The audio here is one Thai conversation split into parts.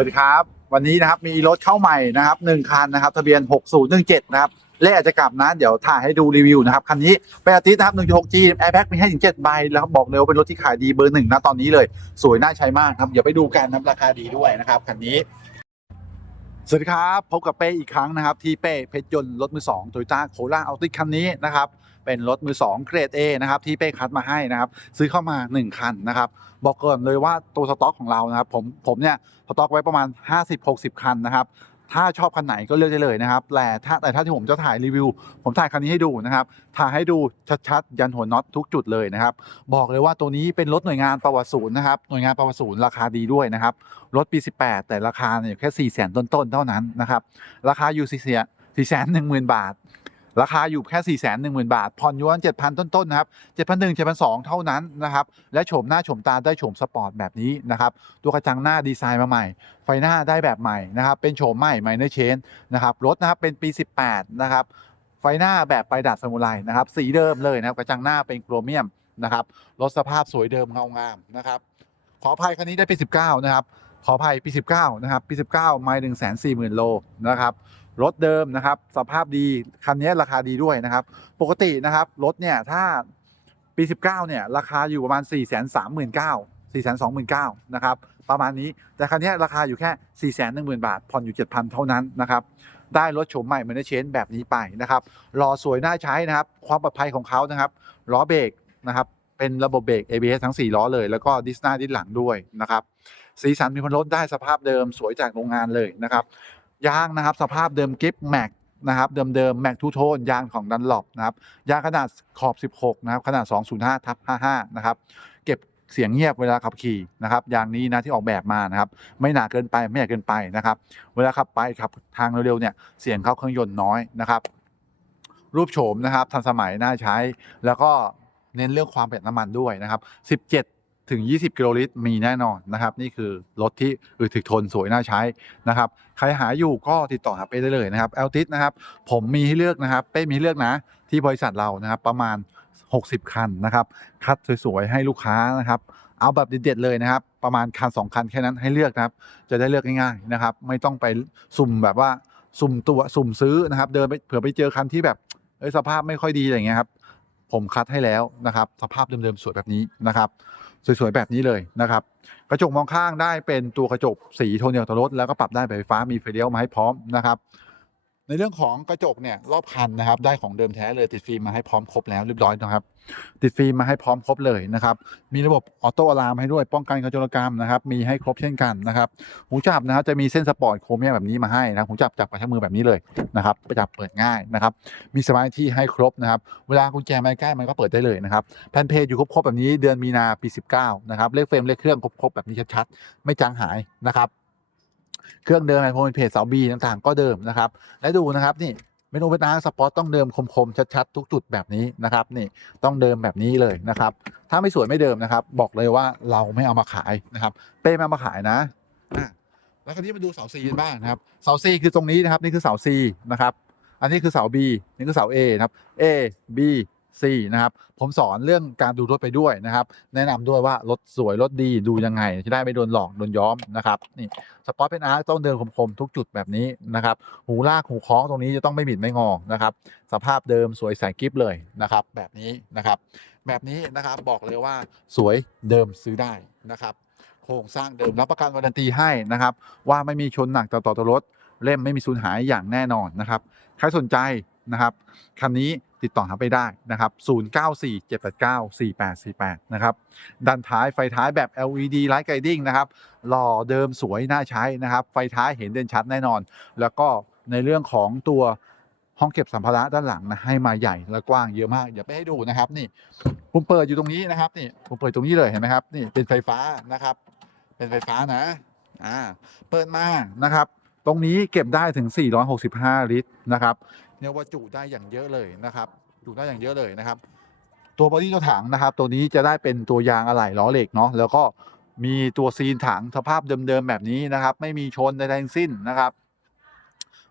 วัสดีครับ วันนี้นะครับมีรถเข้าใหม่นะครับหนึ่งคันนะครับ ทะเบียน 6017 นะครับเลขอาจจะกลับนะเดี๋ยวถ่ายให้ดูรีวิวนะครับคันนี้เป็นอาทิตย์นะครับ 1.6G Airbag มีให้ถึง7ใบแล้วครับบอกเลยว่าเป็นรถที่ขายดีเบอร์หนึ่งนะตอนนี้เลย สวยน่าใช้มากครับเดี๋ยวไปดูกันนะครับราคาดีด้วยนะครับคันนี้สวัสดีครับ พบกับเป้อีกครั้งนะครับ ที่เป้เพชรยนต์รถมือ2 Toyota Corolla Altis คันนี้นะครับ เป็นรถมือ 2 เกรด A นะครับที่เป้คัดมาให้นะครับซื้อเข้ามา 1 คันนะครับบอกก่อนเลยว่าตัวสต็อกของเรานะครับผมผมเนี่ยสต็อกไว้ประมาณ 50-60 คันนะครับถ้าชอบคันไหนก็เลือกได้เลยนะครับ แต่ถ้าแต่ถ้าที่ผมจะถ่ายรีวิว ผมถ่ายคันนี้ให้ดูนะครับ ถ่ายให้ดูชัดๆ ยันหัวน็อตทุกจุดเลยนะครับ บอกเลยว่าตัวนี้เป็นรถหน่วยงานประวัติศูนย์นะครับ หน่วยงานประวัติศูนย์ราคาดีด้วยนะครับ รถปี 18 แต่ราคาเนี่ยแค่4 0 0 0 0 0ต้นๆ เท่านั้นนะครับ ราคาอยู่4 4 4 1 0 0 0 0บาท ราคาอยู่แค่ 4 1 0 0 0 0 บาท ผ่อนยู่วัน7,000 ต้นๆนะครับ7,100 7,200เท่านั้นนะครับ และโฉมหน้าโฉมตาได้โฉมสปอร์ตแบบนี้นะครับ ตัวกระจังหน้าดีไซน์มาใหม่ ไฟหน้าได้แบบใหม่นะครับ เป็นโฉมใหม่ไมเนอร์เชนนะครับ รถนะครับเป็นปี 18 นะครับ ไฟหน้าแบบไปดัดสมุไรนะครับ สีเดิมเลยนะครับ กระจังหน้าเป็นโครเมียมนะครับ รถสภาพสวยเดิมเงางามนะครับ ขออภัยคันนี้ได้ปี19 นะครับ ขออภัยปี19 นะครับปี19 ไม่1 4 0 0 0 0โลนะครับ รถเดิมนะครับ สภาพดีคันนี้ราคาดีด้วยนะครับ ปกตินะครับรถเนี่ยถ้าปี 19เนี่ยราคาอยู่ประมาณ 4 3 9 0 0 0 4 2 9 0 0นะครับประมาณนี้แต่คันนี้ราคาอยู่แค่ 4 1 0 0 0 0 บาทผ่อนอยู่ 7,000 เท่านั้นนะครับได้รถโฉมใหม่เหมือนเชนแบบนี้ไปนะครับรอสวยน่าใช้นะครับ ความปลอดภัยของเขานะครับล้อเบรกนะครับเป็นระบบเบรก ABS ทั้ง 4 ล้อเลย แล้วก็ดิสหน้าดิสหลังด้วยนะครับสีสันมีพันรถได้สภาพเดิมสวยจากโรงงานเลยนะครับ ยางนะครับสภาพเดิมกิฟแม็กนะครับเดิมๆแม็กทูโทนยางของดันหลบนะครับยางขนาดขอบ 16นะครับขนาด 205ทับ55นะครับเก็บเสียงเงียบเวลาขับขี่นะครับยางนี้นะที่ออกแบบมานะครับไม่หนาเกินไปไม่ใหญ่เกินไปนะครับเวลาขับไปขับทางเร็วๆเนี่ยเสียงเข้าเครื่องยนต์น้อยนะครับ รูปโฉมนะครับทันสมัยน่าใช้แล้วก็เน้นเรื่องความประหยัดน้ำมันด้วยนะครับ17 ถึง 20 กิโลลิตรมีแน่นอนนะครับ นี่คือรถที่อึดถึกทนสวยน่าใช้นะครับ ใครหาอยู่ก็ติดต่อหาเป้ได้เลยนะครับแอลติสนะครับ ผมมีให้เลือกนะครับ เป้มีให้เลือกนะ ที่บริษัทเรานะครับ ประมาณ 60 คันนะครับ คัดสวยๆ ให้ลูกค้านะครับเอาแบบเด็ดๆเลยนะครับ ประมาณคัน2คันแค่นั้นให้เลือกนะครับ จะได้เลือกง่ายๆนะครับ ไม่ต้องไปสุ่มแบบว่าสุ่มตัวสุ่มซื้อนะครับ เดินไปเผื่อไปเจอคันที่แบบสภาพไม่ค่อยดีอะไรอย่างเงี้ยครับผมคัดให้แล้วนะครับ สภาพเดิมๆสวยแบบนี้นะครับ สวยๆ แบบนี้เลยนะครับ กระจกมองข้างได้เป็นตัวกระจกสีโทนเดียวกับรถแล้วก็ปรับได้แบบไฟฟ้ามีไฟเลี้ยวมาให้พร้อมนะครับ ในเรื่องของกระจกเนี่ยรอบคันนะครับได้ของเดิมแท้เลยติดฟิล์มมาให้พร้อมครบแล้วเรียบร้อยนะครับ ติดฟิล์มมาให้พร้อมครบเลยนะครับ มีระบบออโต้อะลามให้ด้วยป้องกันการโจรกรรมนะครับ มีให้ครบเช่นกันนะครับหูจับนะครับจะมีเส้นสปอร์ตโครเมียมแบบนี้มาให้นะหูจับจับกับใช้มือแบบนี้เลยนะครับประจับเปิดง่ายนะครับ มีสมาธิให้ครบนะครับ เวลากุญแจมาใกล้มันก็เปิดได้เลยนะครับแผ่นเพจอยู่ครบๆแบบนี้เดือนมีนาปี 19นะครับเลขเฟรมเลขเครื่องครบๆแบบนี้ชัดๆไม่จางหายนะครับ เครื่องเดิมไอโฟนเพจเสาบีต่างๆ ก็เดิมนะครับ และดูนะครับนี่เมนูเวทนาสปอร์ตต้องเดิมคมๆชัดๆทุกจุดแบบนี้นะครับนี่ต้องเดิมแบบนี้เลยนะครับ ถ้าไม่สวยไม่เดิมนะครับ บอกเลยว่าเราไม่เอามาขายนะครับ เป้ไม่เอามาขายนะแล้วคราวนี้มาดูเสาซีกันบ้างนะครับเสาซีคือตรงนี้นะครับนี่คือเสาซีนะครับอันนี้คือเสา B นี่คือเสา A นะครับ A B C นะครับ ผมสอนเรื่องการดูรถไปด้วยนะครับ แนะนำด้วยว่ารถสวยรถดีดูยังไงจะได้ไม่โดนหลอกโดนย้อมนะครับนี่สปอตเป็นอาร์ต้องเดินคมๆทุกจุดแบบนี้นะครับ หูลากหูคล้องตรงนี้จะต้องไม่บิดไม่งอนะครับ สภาพเดิมสวยใสกิฟเลยนะครับ แบบนี้นะครับ แบบนี้นะครับบอกเลยว่าสวยเดิมซื้อได้นะครับโครงสร้างเดิมรับประกันวารันตีให้นะครับ ว่าไม่มีชนหนักต่อต่อตัวรถเล่มไม่มีสูญหายอย่างแน่นอนนะครับ ใครสนใจนะครับ คันนี้ ติดต่อหาไปได้นะครับ 0947894848 นะครับ ด้านท้ายไฟท้ายแบบ LED Light Guiding นะครับ หล่อเดิมสวยน่าใช้นะครับ ไฟท้ายเห็นเด่นชัดแน่นอน แล้วก็ในเรื่องของตัวห้องเก็บสัมภาระด้านหลังนะให้มาใหญ่และกว้างเยอะมากเดี๋ยวไปให้ดูนะครับนี่ผมเปิดอยู่ตรงนี้นะครับนี่ผมเปิดตรงนี้เลยเห็นไหมครับนี่เป็นไฟฟ้านะครับ เป็นไฟฟ้านะอ่าเปิดมานะครับ ตรงนี้เก็บได้ถึง 465 ลิตรนะครับ เนี่ยว่าจุได้อย่างเยอะเลยนะครับจุได้อย่างเยอะเลยนะครับ ตัวบอดี้ตัวถังนะครับ ตัวนี้จะได้เป็นตัวยางอะไหล่ล้อเหล็กเนาะแล้วก็มีตัวซีนถังสภาพเดิมๆแบบนี้นะครับ ไม่มีชนใดๆทั้งสิ้นนะครับ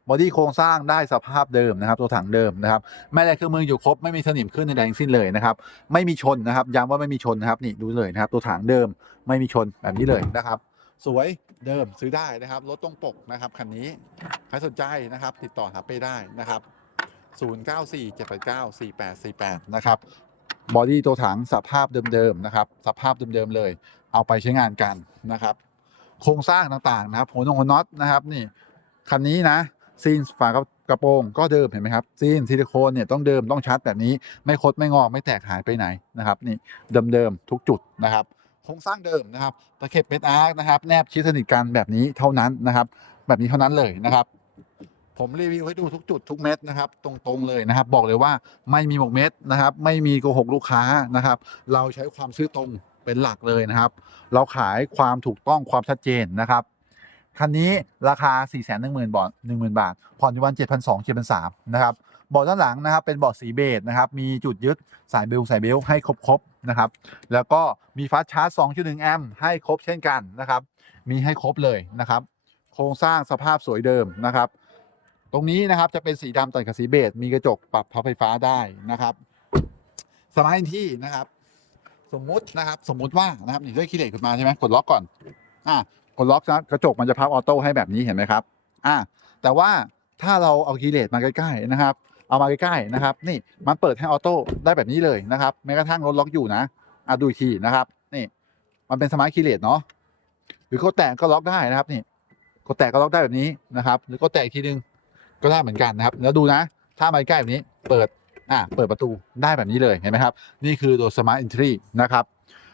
บอดี้โครงสร้างได้สภาพเดิมนะครับ ตัวถังเดิมนะครับไม่ได้เครื่องมืออยู่ครบไม่มีสนิมขึ้นใดๆทั้งสิ้นเลยนะครับ ไม่มีชนนะครับย้ำว่าไม่มีชนนะครับนี่ดูเลยนะครับ ตัวถังเดิมไม่มีชนแบบนี้เลยนะครับ สวยเดิมซื้อได้นะครับรถตรงปกนะครับคันนี้ใครสนใจนะครับ ติดต่อหาไปได้นะครับ 0947894848 นะครับ บอดี้ตัวถังสภาพเดิมๆนะครับ สภาพเดิมๆเลย เอาไปใช้งานกันนะครับ โครงสร้างต่างๆนะครับหัวนงหัวน็อตนะครับนี่คันนี้นะซีนฝากระโปรงก็เดิมเห็นไหมครับซีนซิลิโคนเนี่ยต้องเดิมต้องชัดแบบนี้ ไม่คดไม่งอไม่แตกหายไปไหนนะครับนี่เดิมๆทุกจุดนะครับโครงสร้างเดิมนะครับตะเข็บเป็นอาร์คนะครับ แนบชิดสนิทกันแบบนี้เท่านั้นนะครับ แบบนี้เท่านั้นเลยนะครับ ผมรีวิวให้ดูทุกจุดทุกเม็ดนะครับ ตรงๆเลยนะครับ บอกเลยว่าไม่มีหมกเม็ดนะครับ ไม่มีโกหกลูกค้านะครับ เราใช้ความซื่อตรงเป็นหลักเลยนะครับ เราขายความถูกต้องความชัดเจนนะครับคันนี้ราคา 4 1 0 0 0 0บาท10,000 บาท ผ่อนอยู่วัน 7,200 7,300นะครับเบาะด้านหลังนะครับ เป็นเบาะสีเบจนะครับ มีจุดยึดสายเบลสายเบลให้ครบๆนะครับ แล้วก็มีฟาสชาร์จ 2.1 แอมป์ให้ครบเช่นกันนะครับ มีให้ครบเลยนะครับ โครงสร้างสภาพสวยเดิมนะครับ ตรงนี้นะครับจะเป็นสีดำตัดกับสีเบจมีกระจกปรับพับไฟฟ้าได้นะครับ สมาร์ทที่นะครับ สมมุตินะครับสมมุติว่านะครับนี่ด้วยคีย์เลสขึ้นมาใช่ไหมกดล็อกก่อนอ่ากดล็อกนะกระจกมันจะพับออโต้ให้แบบนี้เห็นไหมครับอ่าแต่ว่าถ้าเราเอาคีย์เลสมาใกล้ๆนะครับ เอามาใกล้ๆนะครับ นี่มันเปิดให้ออโต้ได้แบบนี้เลยนะครับแม้กระทั่งรถล็อกอยู่นะอะดูอีกทีนะครับ นี่ มันเป็นสมาร์ทคีย์เลสเนาะหรือกดแตะก็ล็อกได้นะครับนี่กดแตะก็ล็อกได้แบบนี้นะครับ หรือกดแตะอีกทีนึง ก็ได้เหมือนกันนะครับ แล้วดูนะ ถ้ามาใกล้แบบนี้เปิดอ่าเปิดประตูได้แบบนี้เลยเห็นไหมครับ นี่คือตัว Smart Entry นะครับ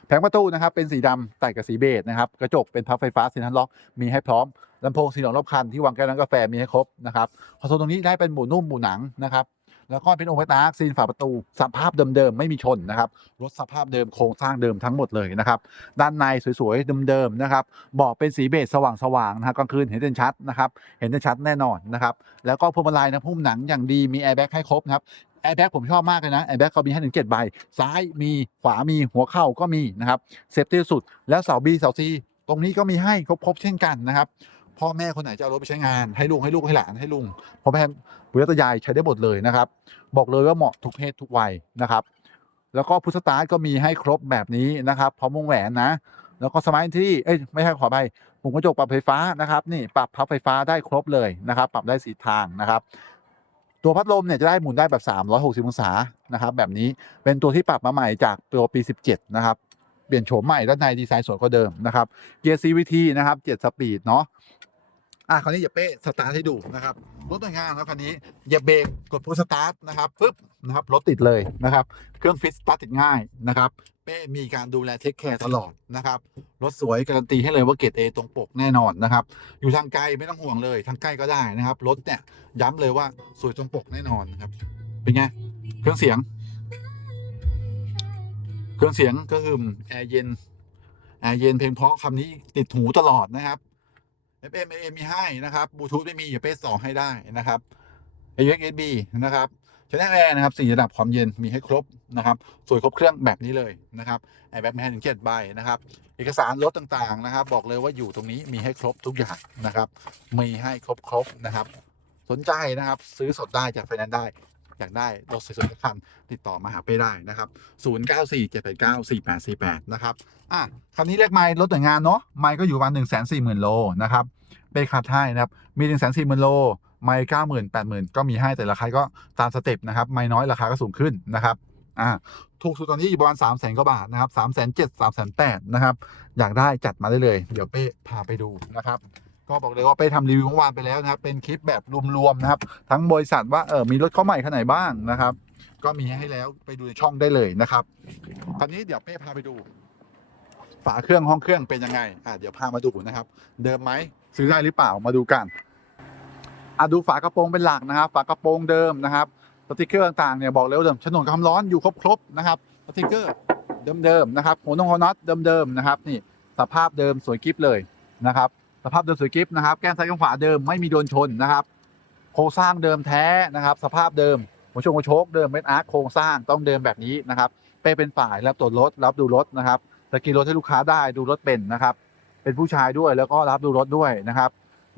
แผงประตูนะครับเป็นสีดำตัดกับสีเบจนะครับกระจกเป็นพับไฟฟ้าเซ็นทรัลล็อกมีให้พร้อมลำโพงสีหลองรอบคันที่วางแก้วน้ำกาแฟมีให้ครบนะครับคอนโซลตรงนี้ได้เป็นหมูนุ่มหมูหนังนะครับ แล้วก็เป็นโอเปตาร์ซีนฝาประตู สภาพเดิมๆไม่มีชนนะครับรถสภาพเดิมโครงสร้างเดิมทั้งหมดเลยนะครับด้านในสวยๆเดิมๆนะครับเบอกเป็นสีเบจสว่างๆนะครับกลางคืนเห็นเป็นชัดนะครับเห็นได้ชัดแน่นอนนะครับแล้วก็พวงมาลัยนะพุ่มหนังอย่างดีมีแอร์แบ็กให้ครบนะครับแอร์แบ็กผมชอบมากเลยนะแอร์แบ็กเขามีให้ถึง7ใบ ซ้ายมีขวามีหัวเข่าก็มีนะครับเซฟตี้สุด แล้วเสา B เสา C ตรงนี้ก็มีให้ครบๆเช่นกันนะครับ พ่อแม่คนไหนจะเอารถไปใช้งานให้ลุงให้ลูกให้หลานให้ลุงพ่อแม่ปุยตายายใช้ได้หมดเลยนะครับ บอกเลยว่าเหมาะทุกเพศทุกวัยนะครับ แล้วก็พุทสตาร์ทก็มีให้ครบแบบนี้นะครับพร้อมวงแหวนนะ แล้วก็สมาร์ทที่เอ้ยไม่ใช่ขอไปปุ่มกระจกปรับไฟฟ้านะครับ นี่ปรับพับไฟฟ้าได้ครบเลยนะครับ ปรับได้สีทางนะครับ ตัวพัดลมเนี่ยจะได้หมุนได้แบบ 360 องศานะครับ แบบนี้เป็นตัวที่ปรับมาใหม่จากตัวปี 17 นะครับเปลี่ยนโฉมใหม่ด้านในดีไซน์สวยกว่าเดิมนะครับเกียร์ CVT นะครับ7สปีดเนาะ อะคราวนี้อย่าเป้สตาร์ทให้ดูนะครับรถหน่วยงานครับคันนี้อย่าเบรกกดพุชสตาร์ทนะครับปึ๊บนะครับรถติดเลยนะครับเครื่องฟิตสตาร์ทติดง่ายนะครับเป้มีการดูแลเทคแคร์ตลอดนะครับรถสวยการันตีให้เลยว่าเกรดเอตรงปกแน่นอนนะครับอยู่ทางไกลไม่ต้องห่วงเลยทางใกล้ก็ได้นะครับรถเนี่ยย้ำเลยว่าสวยตรงปกแน่นอนนะครับเป็นไงเครื่องเสียง เครื่องเสียงก็คือแอร์เย็นแอร์เย็นเพลงเพราะคำนี้ติดหูตลอดนะครับ FM AM มีให้นะครับบลูทูธไม่มีอย่าเป้สองให้ได้นะครับ USB นะครับชแนลแอร์นะครับสี่ระดับความเย็นมีให้ครบนะครับสวยครบเครื่องแบบนี้เลยนะครับแอร์แบ็กมีให้ถึงเจ็ดใบนะครับ เอกสารรถต่างๆนะครับ บอกเลยว่าอยู่ตรงนี้มีให้ครบทุกอย่างนะครับ มีให้ครบครบๆนะครับ สนใจนะครับ ซื้อสดได้จากไฟแนนซ์ได้ อยากได้รถสวยๆสักคันติดต่อมาหาเป้ได้นะครับ 0 9 4 7 8 9 4 8 4 8 นะครับ อะคันนี้เรียกไมล์รถหน่วยงานเนาะไมล์ก็อยู่ประมาณ1 4 0 0 0 0 โลนะครับเป้คัดให้นะครับ มี 1 4 0 0 0 0 โล ไมล์9 0 0 0 0 80,000 ก็มีให้แต่ราคาก็ตามสเต็ปนะครับ ไมล์น้อยราคาก็สูงขึ้นนะครับอ่าถูกสุดตอนนี้อยู่ประมาณ3 0 0 0 0 0กว่าบาทนะครับ3 7 0 0 0 3 8 0 0 0นะครับ อยากได้จัดมาได้เลย เดี๋ยวเป้พาไปดูนะครับ ก็บอกเลยว่าไปทำรีวิวเมื่อวานไปแล้วนะครับ เป็นคลิปแบบรวมๆนะครับ ทั้งบริษัทว่าเออมีรถเข้าใหม่คันไหนบ้างนะครับ ก็มีให้แล้วไปดูในช่องได้เลยนะครับคราวนี้เดี๋ยวเป้พาไปดู ฝาเครื่องห้องเครื่องเป็นยังไงอะเดี๋ยวพามาดูนะครับ เดิมไหมซื้อได้หรือเปล่ามาดูกันอะดูฝากระโปรงเป็นหลักนะครับ ฝากระโปรงเดิมนะครับสติกเกอร์ต่างๆเนี่ยบอกเลยว่าเดิมฉนวนความร้อนอยู่ครบๆนะครับสติกเกอร์เดิมๆนะครับหัวนงหัวน็อตเดิมๆนะครับ นี่สภาพเดิมสวยกิฟเลยนะครับ สภาพเดิมสวยกิฟนะครับ แก้มซ้ายแก้มขวาเดิมไม่มีโดนชนนะครับโครงสร้างเดิมแท้นะครับ สภาพเดิมหัวชงหัวโชคเดิมเป็นอาร์คโครงสร้างต้องเดิมแบบนี้นะครับเป้เป็นฝ่ายรับตรวจรถรับดูรถนะครับตะกี้รถให้ลูกค้าได้ดูรถเป็นนะครับ เป็นผู้ชายด้วยแล้วก็รับดูรถด้วยนะครับ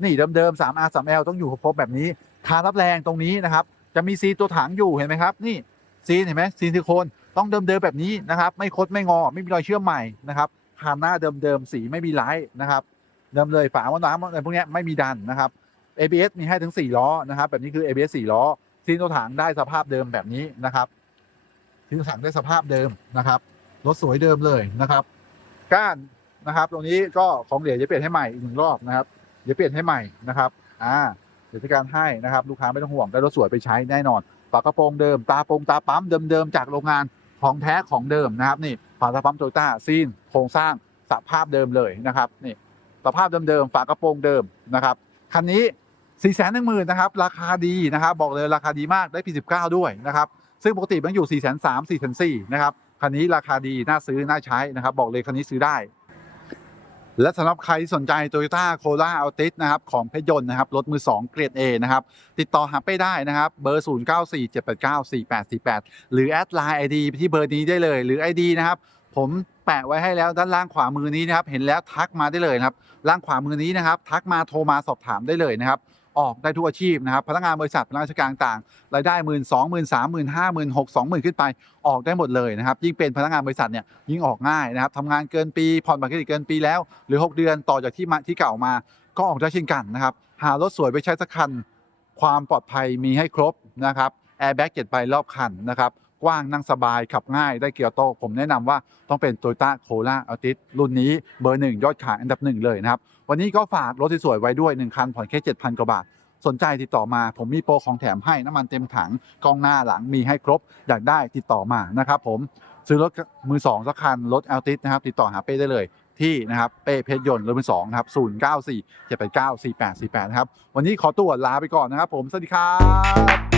นี่เดิมๆ 3R 3L ต้องอยู่ครบแบบนี้คารับแรงตรงนี้นะครับ จะมีซีตัวถังอยู่เห็นไหมครับ นี่ซีเห็นไหมซีซิลิโคนต้องเดิมๆแบบนี้นะครับ ไม่คดไม่งอ ไม่มีรอยเชื่อมใหม่นะครับคานหน้าเดิมๆสีไม่มีไลท์นะครับ เดิมเลยฝาหม้อน้ำอะไรพวกนี้ไม่มีดันนะครับ ABS มีให้ถึง 4 ล้อนะครับแบบนี้คือ ABS 4 ล้อซีนตัวถังได้สภาพเดิมแบบนี้นะครับซีนตัวถังได้สภาพเดิมนะครับรถสวยเดิมเลยนะครับ ก้านนะครับ ตรงนี้ก็ของเหลือจะเปลี่ยนให้ใหม่อีกหนึ่งรอบนะครับเดี๋ยวเปลี่ยนให้ใหม่นะครับอ่าเดี๋ยวจัดการให้นะครับ ลูกค้าไม่ต้องห่วงได้รถสวยไปใช้แน่นอนฝากระโปรงเดิม ตาโปรงตาปั๊มเดิมๆจากโรงงานของแท้ของเดิมนะครับ นี่ฝาตาปั๊มโตโยต้าซีนโครงสร้างสภาพเดิมเลยนะครับนี่ สภาพเดิมๆฝากระโปรงเดิมนะครับ คันนี้4ี่แสนหนึ่งหมื่นนะครับ ราคาดีนะครับ บอกเลยราคาดีมากได้ P19 ด้วยนะครับ ซึ่งปกติมันอยู่4ี่แสนสามสี่แสนสี่นะครับ คันนี้ราคาดี น่าซื้อ น่าใช้นะครับ บอกเลยคันนี้ซื้อได้ และสำหรับใครสนใจ Toyota Corolla Altis นะครับ ของเพชรยนต์นะครับ รถมือ 2 เกรด A นะครับ ติดต่อหาไปได้นะครับ เบอร์ 0947894848 หรือแอดไลน์ ID ที่เบอร์นี้ได้เลย หรือ ID นะครับผม แปะไว้ให้แล้วด้านล่างขวามือนี้นะครับเห็นแล้วทักมาได้เลยนะครับล่างขวามือนี้นะครับทักมาโทรมาสอบถามได้เลยนะครับออกได้ทุกอาชีพนะครับพนักงานบริษัทพนักงานราชการต่างรายได้หมื่นสองหมื่นสามหมื่นห้าหมื่นหกสองหมื่นขึ้นไปออกได้หมดเลยนะครับยิ่งเป็นพนักงานบริษัทเนี่ยยิ่งออกง่ายนะครับทำงานเกินปีผ่อนบัตรเครดิตเกินปีแล้ว หรือ 6 เดือนต่อจากที่มาที่เก่ามาก็ออกได้เช่นกันนะครับหารถสวยไปใช้สักคัน ความปลอดภัยมีให้ครบนะครับแอร์แบ็กเจ็ดใบรอบคันนะครับ กว้างนั่งสบายขับง่ายได้เกียร์โตผมแนะนำว่าต้องเป็น Toyota Corolla Altis รุ่นนี้เบอร์หนึ่งยอดขายอันดับหนึ่งเลยนะครับ วันนี้ก็ฝากรถสวยๆไว้ด้วย 1 คันผ่อนแค่ 7,000 กว่าบาท สนใจติดต่อมา ผมมีโปรของแถมให้น้ำมันเต็มถังกล้องหน้าหลังมีให้ครบอยากได้ติดต่อมานะครับผมซื้อรถมือสองสักคันรถ a l t i s นะครับติดต่อหาเป้ได้เลยที่นะครับเป้เพชรยนต์รถมือสองนะครับ0 9 4 7 8 9 4 8 4 8นะครับวันนี้ขอตัวลาไปก่อนนะครับผมสวัสดีครับ